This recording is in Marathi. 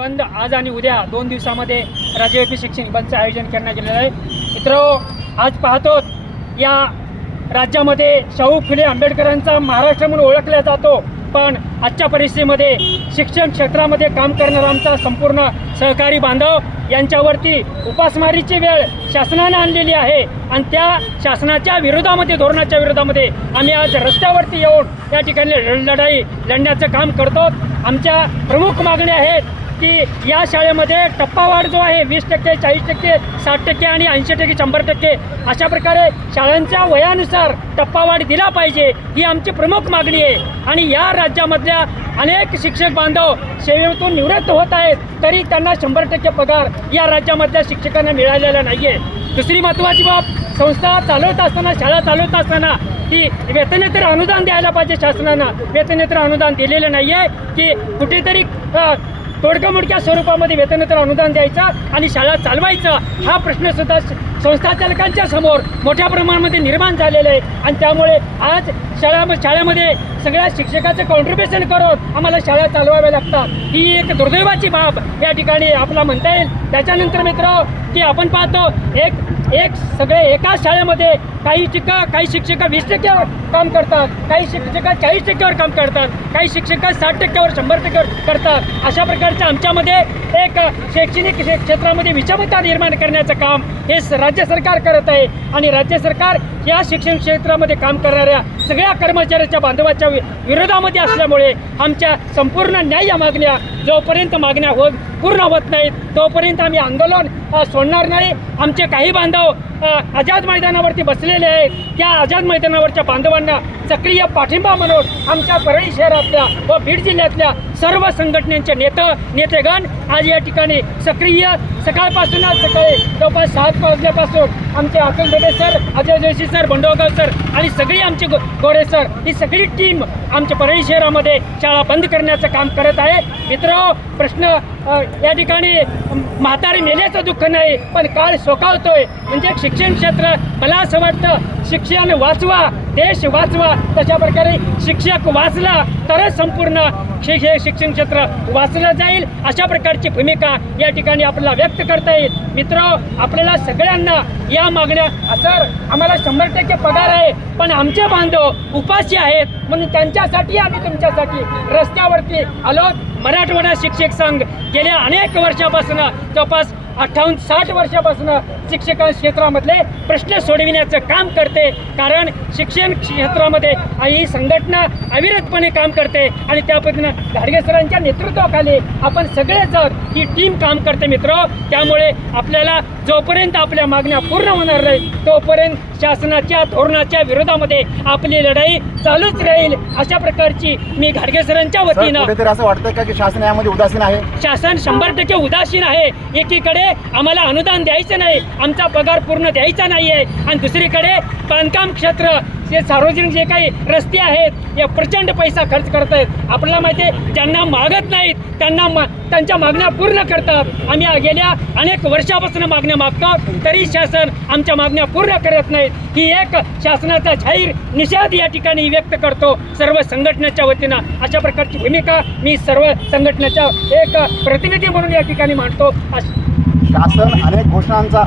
बंद आज आणि उद्या दोन दिवसामध्ये राज्यव्यापी शैक्षणिक बंदचं आयोजन करण्यात गेलेलं आहे. मित्र आज पाहतो या राज्यामध्ये शाहू फुले आंबेडकरांचा महाराष्ट्र म्हणून ओळखला जातो. पण आजच्या परिस्थितीमध्ये शिक्षण क्षेत्रामध्ये काम करणारा आमचा संपूर्ण सहकारी बांधव यांच्यावरती उपासमारीची वेळ शासनाने आणलेली आहे. आणि त्या शासनाच्या विरोधामध्ये धोरणाच्या विरोधामध्ये आम्ही आज रस्त्यावरती येऊन या ठिकाणी लढाई लढण्याचं काम करतो. आमच्या प्रमुख मागण्या आहेत की या शाळेमध्ये टप्पावाढ जो आहे वीस टक्के चाळीस टक्के साठ टक्के आणि ऐंशी टक्के शंभर टक्के अशा प्रकारे शाळांच्या वयानुसार टप्पावाढ दिला पाहिजे ही आमची प्रमुख मागणी आहे. आणि या राज्यामधल्या अनेक शिक्षक बांधव सेवेतून निवृत्त होत आहेत तरी त्यांना शंभर टक्के पगार या राज्यामधल्या शिक्षकांना मिळालेला नाही आहे दुसरी महत्त्वाची बाब संस्था चालवत असताना शाळा चालवत असताना की वेतनेतर अनुदान द्यायला पाहिजे शासनानं. वेतनेतर अनुदान दिलेलं नाही आहे की कुठेतरी अ, मोडक्या स्वरूपामध्ये वेतनेतर अनुदान द्यायचं आणि शाळा चालवायचं हा प्रश्न सुद्धा संस्था चालकांच्या समोर मोठ्या प्रमाणामध्ये निर्माण झालेला आहे. आणि त्यामुळे आज शाळा शाळेमध्ये सगळ्या शिक्षकाचं कॉन्ट्रीब्युशन करून आम्हाला शाळा चालवाव्या लागतात. ही एक दुर्दैवाची बाब या ठिकाणी आपला म्हणता येईल. त्याच्यानंतर मित्र की आपण पाहतो एक एक सगळे एकाच शाळेमध्ये काही शिक्षक काही शिक्षक वीस टक्क्यावर काम करतात काही शिक्षक चाळीस टक्क्यावर काम करतात काही शिक्षक साठ टक्क्यावर शंभर टक्क्यावर करतात. अशा प्रकारचं आमच्यामध्ये एक शैक्षणिक क्षेत्रामध्ये विषमता निर्माण करण्याचं काम हे स- राज्य सरकार करत आहे. आणि राज्य सरकार या शिक्षण क्षेत्रामध्ये काम करणाऱ्या सगळ्या कर्मचाऱ्याच्या बांधवाच्या वि- विरोधामध्ये असल्यामुळे आमच्या संपूर्ण न्याय मागण्या जोपर्यंत मागण्या होत पूर्ण होत नाहीत तोपर्यंत आम्ही आंदोलन सोडणार नाही. आमचे काही बांधव बांधव आझाद मैदानावरती बसलेले आहेत त्या आझाद मैदानावरच्या बांधवांना सक्रिय पाठिंबा म्हणून आमच्या परळी शहरातल्या व बीड जिल्ह्यातल्या सर्व संघटनांचे नेते नेतेगण आज या ठिकाणी सक्रिय सकाळपासूनच सकाळी जवळपास सात वाजल्यापासून आमचे Atul Bete sir Ajay Joshi sir Bandogaon sir आणि सगळी आमची गो- सर ही सगळी टीम आमच्या परळी शहरामध्ये शाळा बंद करण्याचं काम करत आहे. मित्र प्रश्न या ठिकाणी म्हातारी मेल्याचं दुःख नाही पण काळ सोकावतोय. म्हणजे शिक्षण क्षेत्र मला असं वाटतं शिक्षण वाचवा. देश वाचवा. तशा प्रकारे शिक्षक वाचला तरच संपूर्ण हे शिक्षण क्षेत्र वाचलं जाईल. अशा प्रकारची भूमिका या ठिकाणी आपल्याला व्यक्त करता येईल. मित्र आपल्याला सगळ्यांना या मागण्या सर आम्हाला शंभर टक्के पगार आहे पण आमचे बांधव उपाशी आहेत म्हणून त्यांच्यासाठी आम्ही तुमच्यासाठी रस्त्यावरती आलो. मराठवाडा शिक्षक संघ गेल्या अनेक वर्षापासून जवळपास अठ्ठावन्न साठ वर्षापासून शिक्षक क्षेत्रामधले प्रश्न सोडविण्याचं काम करते. कारण शिक्षण क्षेत्रामध्ये ही संघटना अविरतपणे काम करते आणि त्या पद्धतीनं घाडगे सरांच्या नेतृत्वाखाली आपण सगळे जर ही टीम काम करते मित्र. त्यामुळे आपल्याला जोपर्यंत आपल्या मागण्या पूर्ण होणार नाही तोपर्यंत शासनाच्या धोरणाच्या विरोधामध्ये आपली लढाई चालूच राहील. अशा प्रकारची मी घाडगे सरांच्या सर, वतीनं असं वाटतं का की शासन यामध्ये उदासीन आहे? शासन शंभर टक्के उदासीन आहे. एकीकडे आम्हाला अनुदान द्यायचं नाही. आमचा पगार पूर्ण द्यायचा नाही आहे आणि दुसरीकडे बांधकाम क्षेत्र जे सार्वजनिक जे काही रस्ते आहेत या प्रचंड पैसा खर्च करत आहेत आपल्याला माहिती आहे ज्यांना मागत नाहीत त्यांना मा त्यांच्या मागण्या पूर्ण करतात. आम्ही गेल्या अनेक वर्षापासून मागण्या मागतो तरी शासन आमच्या मागण्या पूर्ण करत नाहीत. ही एक शासनाचा जाहीर निषेध या ठिकाणी व्यक्त करतो सर्व संघटनेच्या वतीनं. अशा प्रकारची भूमिका मी सर्व संघटनेच्या एक प्रतिनिधी म्हणून या ठिकाणी मांडतो. शासन अनेक घोषणांचा